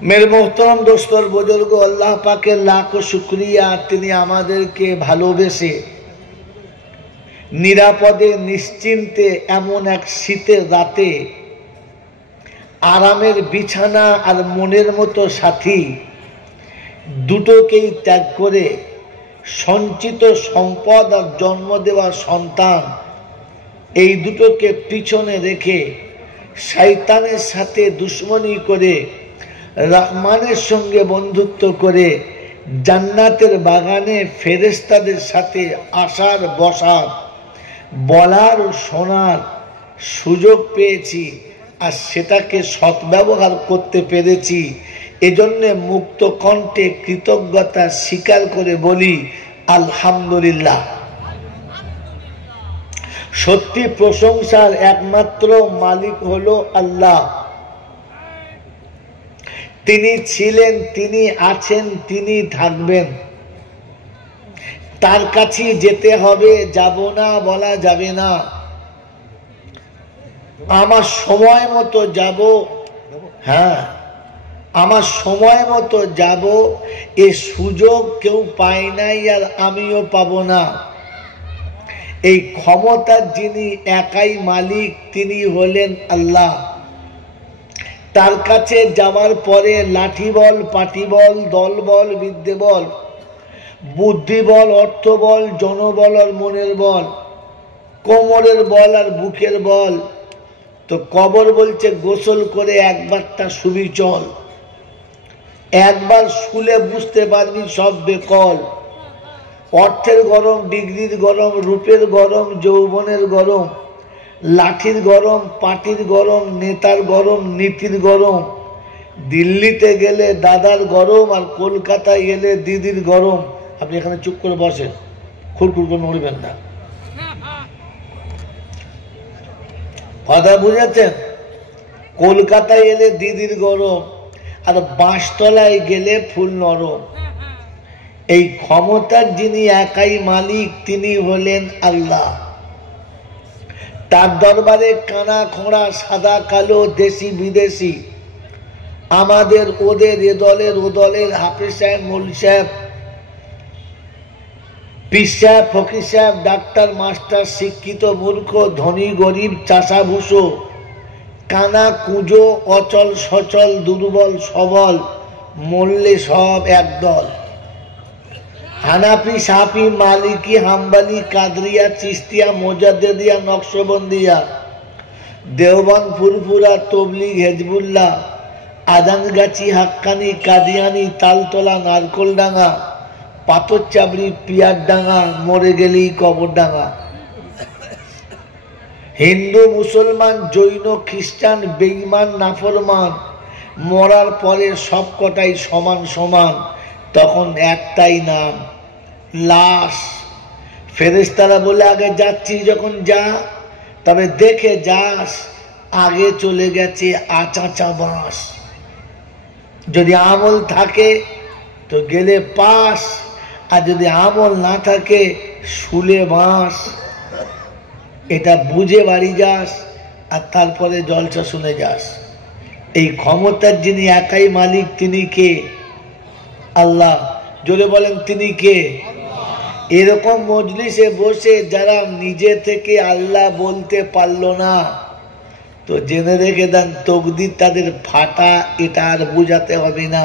मेरे मोहतरम दोस्त और बुजुर्ग, अल्लाह पाके लाखों शुक्रिया तिनी आमादेरके भालोबेसे निरापदे निश्चिंते एमन एक शीतेर राते आरामेर बिछाना और मनेर मतो साथी दुटोकेई त्याग करे सঞ্চিত सम्पद और जन्म देवा सन्तान এই দুটোকে পিছনে রেখে শয়তানের সাথে দুশমনি করে রহমানের সঙ্গে বন্ধুত্ব করে জান্নাতের বাগানে ফেরেশতাদের সাথে আসার বসার বলার শোনার সুযোগ পেয়েছি আর সেটাকে সদ্ব্যবহার করতে পেরেছি। এজন্য মুক্ত কণ্ঠে কৃতজ্ঞতা স্বীকার করে বলি আলহামদুলিল্লাহ। সত্যি প্রশংসার একমাত্র মালিক হলো আল্লাহ। তিনি ছিলেন, তিনি আছেন, তিনি থাকবেন। তার কাছে যেতে হবে, যাব না বলা যাবে না। আমার সময় মতো যাব, হ্যাঁ আমার সময় মতো যাব, এ সুযোগ কেউ পায় নাই আর আমিও পাবো না। এই ক্ষমতার যিনি একাই মালিক তিনি হলেন আল্লাহ। তার কাছে যাওয়ার পরে লাঠি বল, পাটি বল, দল বল, বিদ্যে বল, বুদ্ধি বল, অর্থ বল, জনবল আর মনের বল, কোমরের বল আর বুকের বল। তো কবর বলছে গোসল করে একবারটা শুবি চল, একবার শুলে বুঝতে পারবি সব বেকল। অর্থের গরম, ডিগ্রির গরম, রূপের গরম, যৌবনের গরম, লাঠির গরম, পাটির গরম, নেতার গরম, নীতির গরম। দিল্লিতে গেলে দাদার গরম আর কলকাতায় গেলে দিদির গরম। আপনি এখানে চুপ করে বসেন, খুরখুর করে নড়বেন না। কথা বুঝেছেন? কলকাতায় এলে দিদির গরম আর বাঁশতলায় গেলে ফুল নরম। এই ক্ষমতার যিনি একাই মালিক তিনি হলেন আল্লাহ। তার দরবারে কানা খোঁড়া, সাদা কালো, দেশি বিদেশি, আমাদের ওদের, এ দলের ও দলের, হাফেজ সাহেব, মৌলভী সাহেব, পীর সাহেব, ফকির সাহেব, ডাক্তার, মাস্টার, শিক্ষিত, মূর্খ, ধনী, গরিব, চাষা ভুষো, কানা কুঁজো, অচল সচল, দুর্বল সবল, মরলে সব একদল। হানাফি, সাফি, মালিকি, হাম্বলি, কাদরিয়া, চিস্তিয়া, মোজাদ্দেদিয়া, নকশবন্দিয়া, দেওবন্দ, ফুরফুরা, তবলিগ, হেজবুল্লাহ, আদানগাছি, হাক্কানি, কাদিয়ানি, তালতলা, নারকোলডাঙ্গা, পাথরচাবড়ি, পিয়ারডাঙ্গা, মরে গেলেই কবরডাঙ্গা। হিন্দু, মুসলমান, জৈন, খ্রিস্টান, বেঈমান, নাফরমান, মরার পরে সবকটাই সমান সমান। তখন একটাই নাম, লাশ। ফেরেশতারা বলে আগে যাচ্ছি যখন যা, তবে দেখে যাস আগে চলে গেছে আচাচা বাঁশ। যদি আমল থাকে তো গেলে পাস, আর যদি আমল না থাকে শুলে বাঁশ। এটা বুঝে বাড়ি যাস আর তারপরে জলসা শুনে যাস। এই ক্ষমতার যিনি একাই মালিক তিনি কে? আল্লাহ। জোরে বলেন তিনি কে? এরকম মজলিসে বসে যারা নিজে থেকে আল্লাহ বলতে পারলো না, তো জেনে রেখে দেন তকদির তাদের ফাটা, এটা আর বুঝাতে হবে না।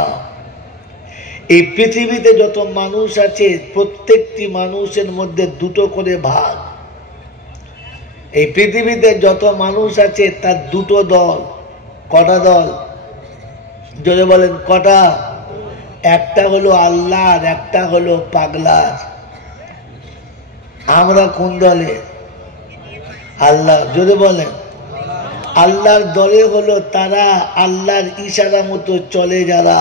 এই পৃথিবীতে যত মানুষ আছে প্রত্যেকটি মানুষের মধ্যে দুটো করে ভাগ। এই পৃথিবীতে যত মানুষ আছে তার দুটো দল। কটা দল? জোরে বলেন কটা? একটা হলো আল্লাহ আর একটা হলো পাগলার। আমরা কোন দলে? আল্লাহ। জোরে বলেন। আল্লাহর দলে হলো তারা আল্লাহর ইশারা মতো চলে যারা,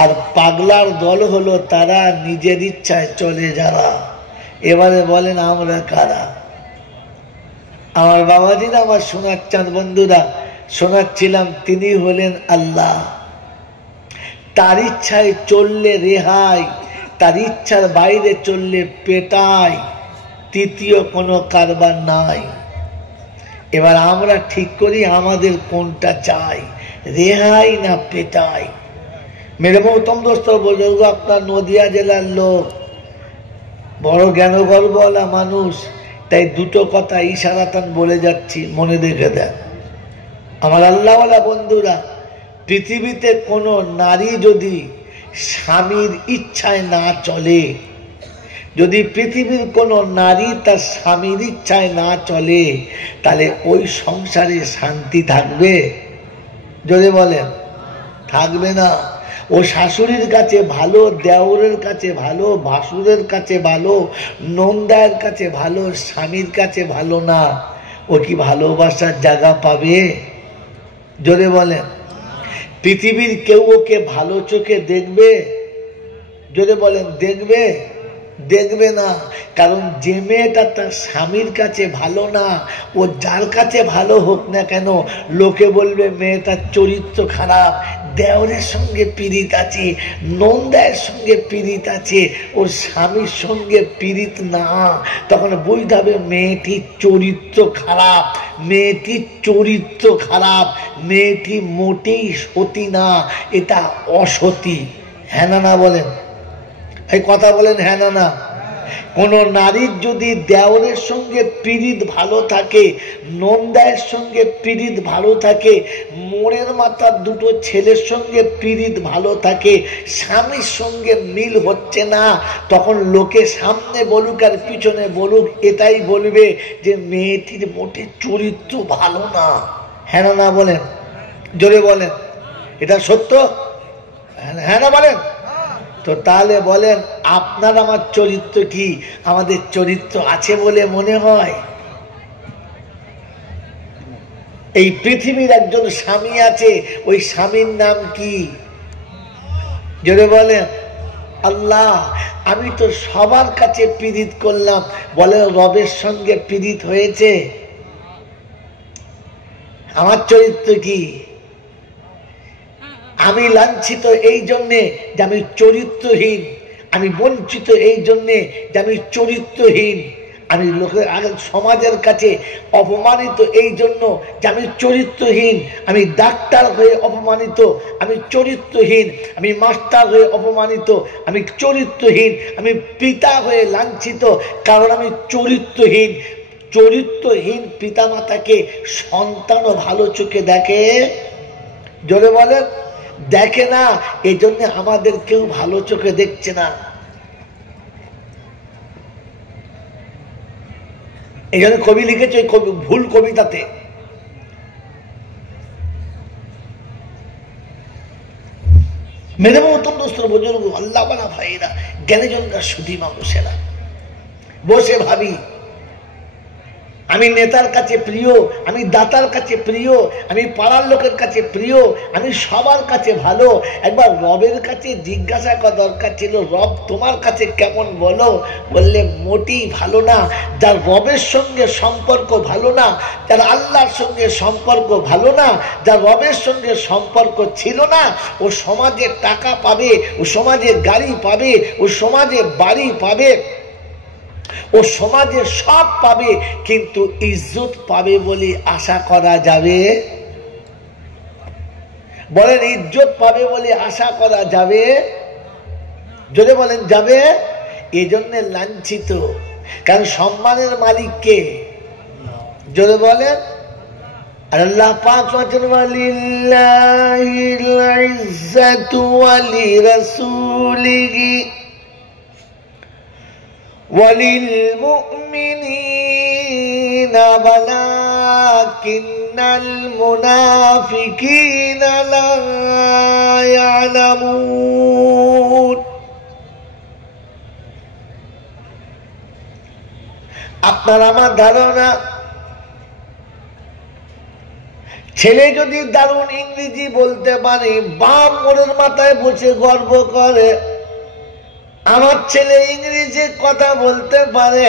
আর পাগলার দল হলো তারা নিজের ইচ্ছায় চলে যারা। এবারে বলেন আমরা কারা? আমার বাবাজিরা, আমার সোনার চাঁদ বন্ধুরা, শোনাচ্ছিলাম তিনি হলেন আল্লাহ। তার ইচ্ছায় চললে রেহাই, তার ইচ্ছার বাইরে চললে পেটাই, তৃতীয় কোনো কারবার নাই। এবার আমরা ঠিক করি আমাদের কোনটা চাই। রেহাই না পেটাই। মেরে মহতম দোস্ত বুজুর্গ, আপনার নদিয়া জেলার লোক, বড় জ্ঞান গর্বওয়ালা মানুষ, তাই দুটো কথা ইশারাতান বলে যাচ্ছি, মনে রেখে দেন। আমার আল্লাহওয়ালা বন্ধুরা, পৃথিবীতে কোনো নারী যদি স্বামীর ইচ্ছায় না চলে, যদি পৃথিবীর কোনো নারী তার স্বামীর ইচ্ছায় না চলে, তাহলে ওই সংসারে শান্তি থাকবে? যদি বলেন থাকবে না। ও শাশুড়ির কাছে ভালো, দেওরের কাছে ভালো, ভাসুরের কাছে ভালো, নন্দায়ের কাছে ভালো, স্বামীর কাছে ভালো না, ও কি ভালোবাসার জায়গা পাবে? যদি বলেন পৃথিবীর কেউ ওকে ভালো চোখে দেখবে? যদি বলেন দেখবে? দেখবে না। কারণ যে মেয়েটা তার স্বামীর কাছে ভালো না, ও যার কাছে ভালো হোক না কেন, লোকে বলবে মেয়েটার চরিত্র খারাপ, দেওরের সঙ্গে পীড়িত আছে, নন্দায়ের সঙ্গে পীড়িত আছে, ওর স্বামীর সঙ্গে পীড়িত না। তখন বুঝতে হবে মেয়েটির চরিত্র খারাপ, মেয়েটির চরিত্র খারাপ, মেয়েটি মোটেই সতী না, এটা অসতী। হ্যাঁ না না বলেন? এই কথা বলেন হ্যাঁ না না? কোন নারীর যদি দেওরের সঙ্গে পীড়িত ভালো থাকে, নন্দায়ের সঙ্গে পীড়িত ভালো থাকে, মোড়ের মাথার দুটো ছেলের সঙ্গে পীড়িত ভালো থাকে, স্বামীর সঙ্গে মিল হচ্ছে না, তখন লোকে সামনে বলুক আর পিছনে বলুক, এটাই বলবে যে মেয়েটির মোটে চরিত্র ভালো না। হ্যাঁ না না বলেন? জোরে বলেন, এটা সত্য? হ্যাঁ না বলেন? তো তাহলে বলেন আপনার আমার চরিত্র কি আমাদের চরিত্র আছে বলে মনে হয়? এই পৃথিবীর একজন স্বামী আছে, ওই স্বামীর নাম কি? জোরে বলেন আল্লাহ। আমি তো সবার কাছে পীড়িত করলাম, বলে রবের সঙ্গে পীড়িত হয়েছে? আমার চরিত্র কি? আমি লাঞ্ছিত এই জন্যে যে আমি চরিত্রহীন, আমি বঞ্চিত এই জন্যে যে আমি চরিত্রহীন, আমি লোকের সমাজের কাছে অপমানিত এই জন্য যে আমি চরিত্রহীন, আমি ডাক্তার হয়ে অপমানিত, আমি চরিত্রহীন, আমি মাস্টার হয়ে অপমানিত, আমি চরিত্রহীন, আমি পিতা হয়ে লাঞ্ছিত, কারণ আমি চরিত্রহীন। চরিত্রহীন পিতামাতাকে সন্তানও ভালো চোখে দেখে? জোরে বলেন দেখে না। এই জন্য আমাদের কেউ ভালো চোখে দেখছে না। এই জন্য কবি লিখেছে ভুল কবিতাতে, মেরে মতন দোস্ত বুজুর্গ, আল্লাহ বানা ভাইরা, জ্ঞানীজনরা, সুধী মানুষেরা, বসে ভাবি আমি নেতার কাছে প্রিয়, আমি দাতার কাছে প্রিয়, আমি পাড়ার লোকের কাছে প্রিয়, আমি সবার কাছে ভালো। একবার রবের কাছে জিজ্ঞাসা করা দরকার ছিল, রব তোমার কাছে কেমন বলো? বললে মোটেই ভালো না। যার রবের সঙ্গে সম্পর্ক ভালো না, যার আল্লাহর সঙ্গে সম্পর্ক ভালো না, যার রবের সঙ্গে সম্পর্ক ছিল না, ও সমাজে টাকা পাবে, ও সমাজে গাড়ি পাবে, ও সমাজে বাড়ি পাবে, ও সমাজে সব পাবে, কিন্তু ইজ্জত পাবে বলে আশা করা যাবে? বলেন ইজ্জত পাবে বলে আশা করা যাবে? যদি বলেন যাবে। এজন্য লাঞ্ছিত। কারণ সম্মানের মালিক কে? যদি বলেন আল্লাহ পাক বলেন ওয়ালিল্লাহিল ইজ্জাতু ওয়ালিরাসূলিহি وَلِلْمُؤْمِنِينَ وَلَكِنَّ الْمُنَافِقِينَ لَا يَعْلَمُونَ। আপনার আমার ধারণা, ছেলে যদি দারুণ ইংরেজি বলতে পারে, বাপ মোড়ের মাথায় বসে গর্ব করে, আমার ছেলে ইংরেজি কথা বলতে পারে,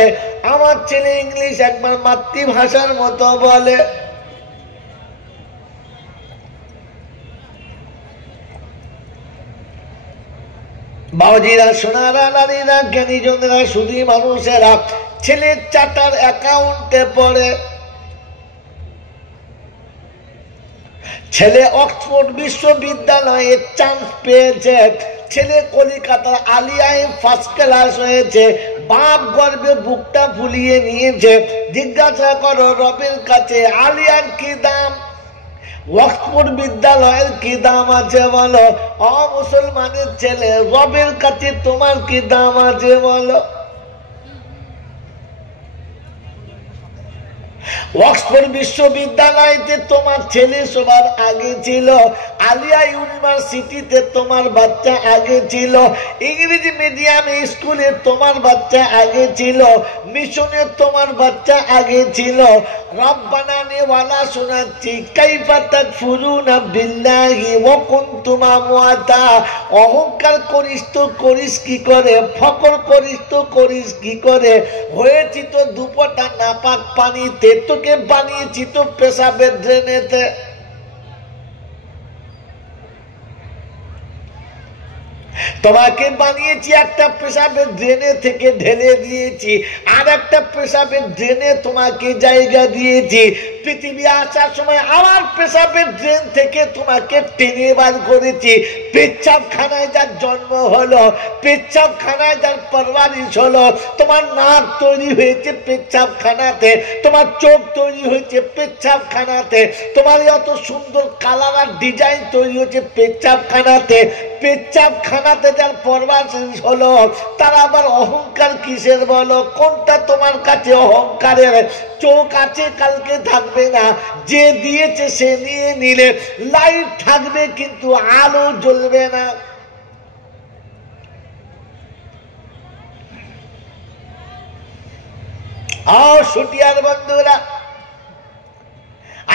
আমার ছেলে ইংলিশ একবার মাতৃভাষার মতো বলে। বাবাজিরা, সোনারা, নারীরা, জ্ঞানীজনেরা, সুধী মানুষেরা, ছেলের চার্টার অ্যাকাউন্টে পড়ে, ছেলে অক্সফোর্ড বিশ্ববিদ্যালয়ে চান্স পেয়েছে, ছেলে কলিকাতার আলিয়ায় ফার্স্ট ক্লাস হয়েছে, বাপ গর্বে বুকটা ফুলিয়ে নিয়েছে। জিজ্ঞাসা করো রবের কাছে আলিয়ার কি দাম, অক্সফোর্ড বিদ্যালয়ের কি দাম আছে বলো? মুসলমানের ছেলে, রবের কাছে তোমার কি দাম আছে বলো? অক্সফোর্ড বিশ্ববিদ্যালয়তে তোমার ছেলে সবার আগে ছিল, আলিয়া ইউনিভার্সিটিতে তোমার বাচ্চা আগে ছিল, ইংরেজি মিডিয়ামে স্কুলে তোমার বাচ্চা আগে ছিল, মিশনে তোমার বাচ্চা আগে ছিল। রব্বানা নেওয়ালা শোনাচ্ছি, কাইফা তাকফুরুনা বিল্লাহি ওয়া কুনতুম আমওয়াতা। অহংকার করিস তো করিস কি করে, ফকর করিস তো করিস কি করে? হয়েছি তো দুপটা নাপাক পানিতে, তোকে বানিয়েছি তো পেশাবের ড্রেনেতে। তোমাকে বানিয়েছি একটা পেশাবের ড্রেনে থেকে ঢেলে দিয়েছি, আর একটা পেশাবের ড্রেনে তোমাকে জায়গা দিয়েছি। পৃথিবী আসার সময় আমার পেশাবের ড্রেন থেকে তোমাকে টেনে বার করেছি। পেচ্ছাবখানায় যার জন্ম হলো, পেচ্ছাবখানায় যার পরওয়ারিশ হলো, তোমার নাক তৈরি হয়েছে পেচ্ছাবখানাতে, তোমার চোখ তৈরি হয়েছে পেচ্ছাবখানাতে, তোমার এত সুন্দর কালার আর ডিজাইন তৈরি হয়েছে পেচ্ছাবখানাতে। পেচ্ছাবখানাতে যার পরওয়ারিশ হলো, তার আবার অহংকার কিসের বলো? কোনটা তোমার কাছে অহংকারের? চোখ আছে কালকে থাকবে না, যে দিয়েছে সে নিয়ে নিলে। লাইট থাকবে কিন্তু আলো জ্বলবে না। ছুটিয়ার বন্ধুরা,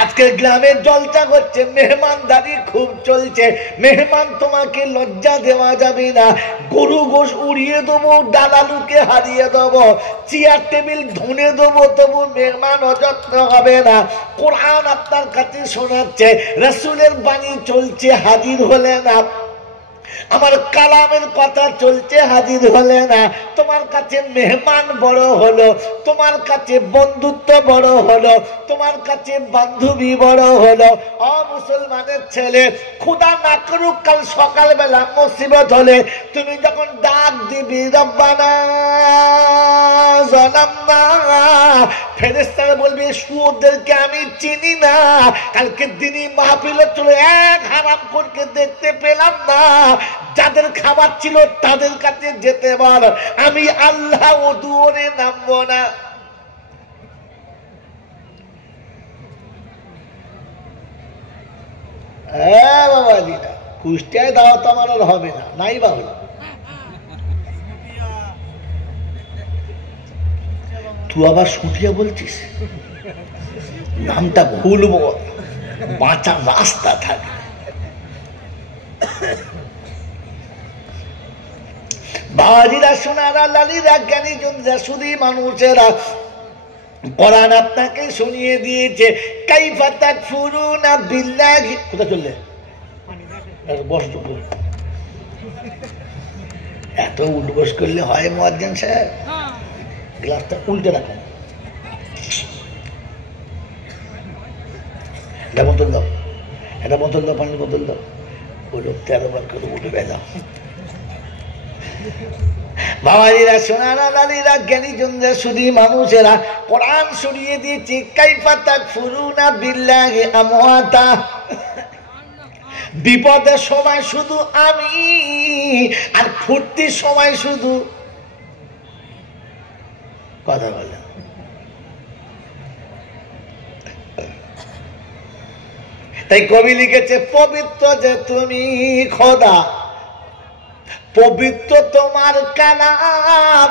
আজকে গ্রামের জলসা হচ্ছে, মেহমানদারি খুব চলছে। মেহমান তোমাকে লজ্জা দেওয়া যাবে না। গরু গোশ উড়িয়ে দেবো, ডালালুকে হারিয়ে দেবো, চেয়ার টেবিল ধুনে দেবো, তবু মেহমান অযত্ন হবে না। কোরআন আপনার কাছে শোনাচ্ছে, রাসূলের বাণী চলছে, হাজির হলে না। আমার কালামের কথা চলছে, হাজির হলে না। তোমার কাছে মেহমান বড় হলো, তোমার কাছে বন্ধুত্ব বড় হলো, তোমার কাছে বান্ধবী বড় হলো। মুসলমানের ছেলে, খুদা না করুক কাল সকালবেলা মুসিবত হলে তুমি যখন ডাক দিবি রব্বানা যালামনা, ফেরেশতারা বলবে শুয়োরদেরকে আমি চিনি না, কালকে দিনই মাহফিলে চলে এক হারামখোরকে দেখতে পেলাম না, যাদের খাবার ছিল তাদের কাছে যেতে বল, আমি আল্লাহ ও দুয়ারে নামবো না। বাবাজি না, কুষ্টিয়ায় দাওয়াত আমার আর হবে না, নাই বাবা। তুই আবার সুটিয়া বলছিস, নামটা ভুল বল, বাঁচার রাস্তা থাকে। বাজিরা, সোনারা, লালিরা, জ্ঞানীজনরা, শুধু মানুষেরা, কোরআন আপনাকে শুনিয়ে দিয়েছে কাইফা তাকফুরুনা বিল্লাহি। কোথায় চললে? এত উঠবস করলে হয় মুয়াজ্জিন সাহেব? গ্লাসটা উল্টে রাখুন, এটা বোতল দাও, এটা বোতল দাও, পানির বোতল দাও। ওই লোক 13 বার করে উঠবে দাও। বাবাজিরা, সোনারা, লালিরা, জ্ঞানীজনরা, শুধু মানুষেরা, কোরআন শুনিয়ে দিয়েছে কাইফা তাকফুরুনা বিল্লাহি আমওয়াতা। বিপদের সময় শুধু আমি, আর ফুর্তির সময় শুধু কথা বলে। তাই কবি লিখেছে, পবিত্র যে তুমি খোদা, পবিত্র তোমার কালাম,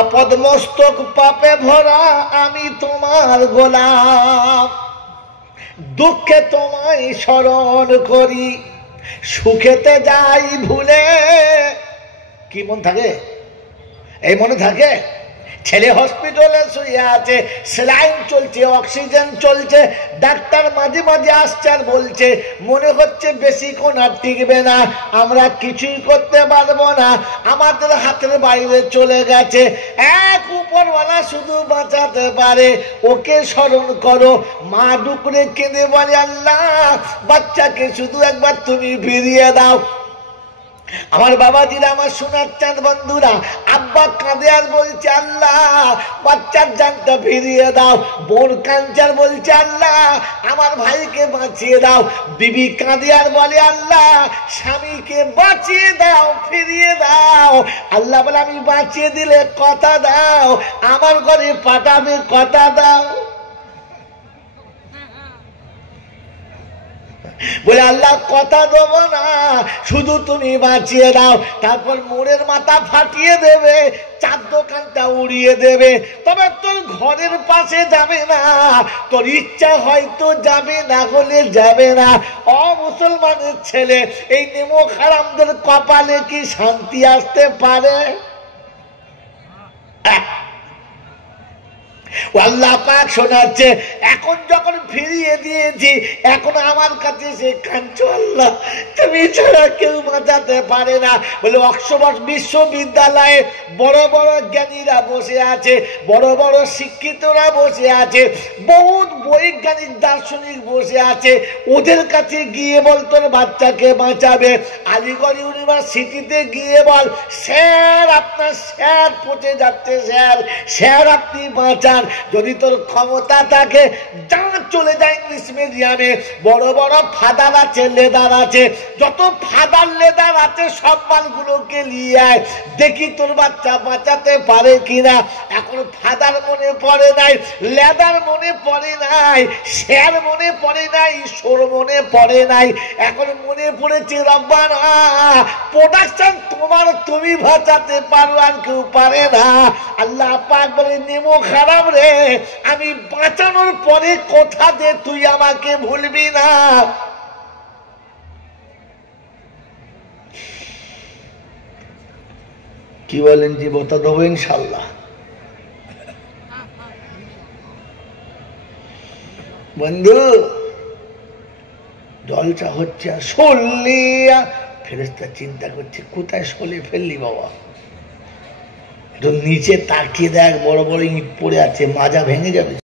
আপদ মস্তক পাপে ভরা আমি তোমার গোলাম। দুঃখে তোমায় স্মরণ করি, সুখেতে যাই ভুলে। কি মন থাকে? এই মনে থাকে? ছেলে হসপিটালে শুয়ে আছে, স্যালাইন চলছে, অক্সিজেন চলছে, ডাক্তার মাঝে মাঝে আসছে আর বলছে মনে হচ্ছে বেশিক্ষণ আর টিকবে না, আমরা কিছুই করতে পারবো না, আমাদের হাতের বাইরে চলে গেছে। এক উপরওয়ালা শুধু বাঁচাতে পারে, ওকে স্মরণ করো। মা ডুকরে কেঁদে বলে আল্লাহ বাচ্চাকে শুধু একবার তুমি ফিরিয়ে দাও। আমার বাবাজিরা, আমার সোনার চাঁদ বন্ধুরা, আব্বা কাঁদে আর বলছে আল্লাহ বাচ্চার জানটা ফিরিয়ে দাও। বোন কাঞ্চার বলছে আল্লাহ আমার ভাইকে বাঁচিয়ে দাও। বিবি কাঁদে আর বলে আল্লাহ স্বামীকে বাঁচিয়ে দাও, ফিরিয়ে দাও। আল্লাহ বলে আমি বাঁচিয়ে দিলে কথা দাও, আমার ঘরে পাঠাবে, কথা দাও। বলে আল্লাহ কথা দেবো না, শুধু তুমি বাঁচিয়ে দাও। তারপর মোড়ের মাথা ফাটিয়ে দেবে, চার দোকানটা উড়িয়ে দেবে, তবে তোর ঘরের পাশে যাবে না। তোর ইচ্ছা হয়তো যাবে, না হলে যাবে না। অ মুসলমানের ছেলে, এই নেমো হারামদের কপালে কি শান্তি আসতে পারে? আল্লাহ পাক শোনাচ্ছে, এখন যখন ফিরিয়ে দিয়েছি এখন আমার কাছে সে কাঁদছো, আল্লাহ তুমি ছাড়া কেউ বাঁচাতে পারে না। বলে অক্সফোর্ড বিশ্ববিদ্যালয়ে বড় বড় জ্ঞানীরা বসে আছে, বড় বড় শিক্ষিতরা বসে আছে, বহুত বৈজ্ঞানিক দার্শনিক বসে আছে। ওদের কাছে গিয়ে বল তোর বাচ্চাকে বাঁচাবে। আলিগড় ইউনিভার্সিটিতে গিয়ে বল স্যার আপনার স্যার পচে যাচ্ছে, স্যার স্যার আপনি বাঁচান। যদি তোর ক্ষমতা থাকে যা চলে যায় ইংলিশ মিডিয়ামে। বড় বড় ফাদার আছে, লেদার আছে, যত ফাদার লেদার আছে সব মালগুলোকে নিয়ে আয়, দেখি তোর বাচ্চা বাঁচাতে পারে কিনা। এখন ফাদার মনে পড়ে নাই, লেদার মনে পড়ে নাই, স্যার মনে পড়ে নাই, ঈশ্বর মনে পড়ে নাই, এখন মনে পড়েছে রব্বানা প্রোডাকশন তোমার, তুমি বাঁচাতে পারো, আর কেউ পারে না। আল্লাহ পাক বলে নেমো খারাপ রে, আমি বাঁচানোর পরে কথা দে তুই আমাকে ভুলবি না। কি বলেন জি? বতা দেবো ইনশাল্লাহ। বন্ধু জলসা হচ্ছে, সলিয়া ফেরেশতা চিন্তা করছে কোথায় সলে ফেললি বাবা। একটু নিচে তাকিয়ে দেখ, বড় বড় ইট পড়ে আছে, মাজা ভেঙে যাবে।